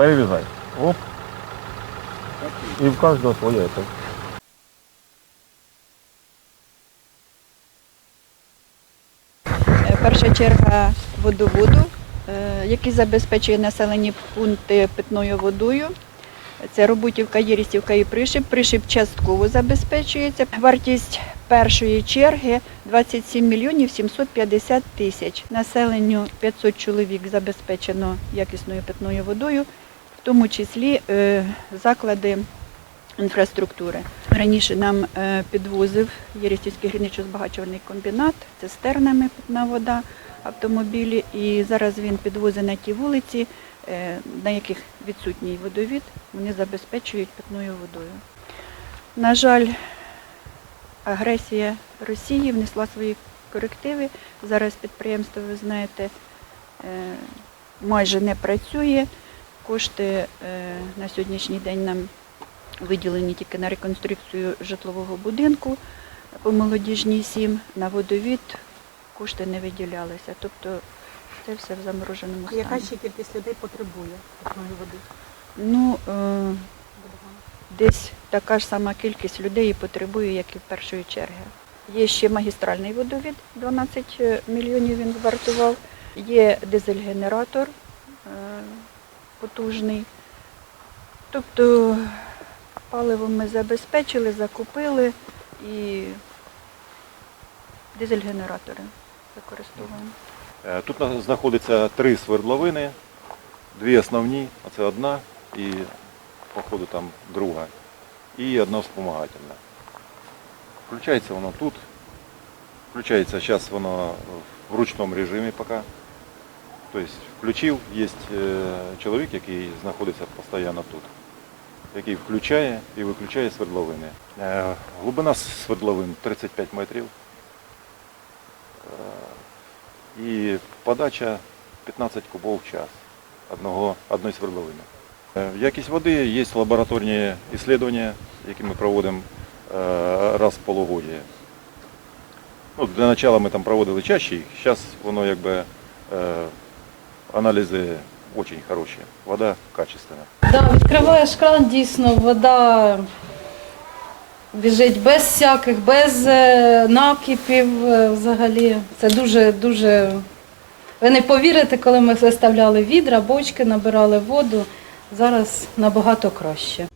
перерезай. Оп. И в каждого своя это. Е, Перша черга водоводу, е, який забезпечує населені пункти питною водою. Це Роботівка, Єрістівка і Пришип. Пришип частково забезпечується. Вартість першої черги 27 мільйонів 750 тисяч. Населенню 500 чоловік забезпечено якісною питною водою, в тому числі е, заклади інфраструктури. Раніше нам е, підвозив Єрістівський гірничо-збагачувальний комбінат цистернами питна вода, автомобілі. І зараз він підвозить на ті вулиці, е, на яких відсутній водовід, вони забезпечують питною водою. На жаль, агресія Росії внесла свої корективи. Зараз підприємство, ви знаєте, майже не працює. Кошти е, на сьогоднішній день нам виділені тільки на реконструкцію житлового будинку по молодіжній 7, на водовід кошти не виділялися. Тобто це все в замороженому А стані. яка ще кількість людей потребує питної води? Ну, е, десь така ж сама кількість людей і потребує, як і в першої черги. Є ще магістральний водовід, 12 мільйонів він вартував. Є дизель-генератор е, потужний. Тобто паливо ми забезпечили, закупили і дизель-генератори використовуємо. Е, Тут знаходиться три свердловини, дві основні, а це одна і по ходу там друга. І одна вспомагательна. Включається воно тут. Включається зараз воно в ручному режимі поки. Тобто включив, є чоловік, який знаходиться постійно тут, який включає і виключає свердловини. Е, Глибина свердловин 35 метрів. Е, і подача 15 кубов в час одного, одної свердловини. Е, Якість води є лабораторні дослідження, які ми проводимо раз в полугодія. Ну, для початку ми там проводили чаще зараз воно якби аналізи дуже хороші, вода качественна. Да, відкриваєш кран, дійсно, вода біжить без всяких, без е, накипів е, взагалі. Це дуже, дуже. Ви не повірите, коли ми виставляли відра, бочки, набирали воду. Зараз набагато краще.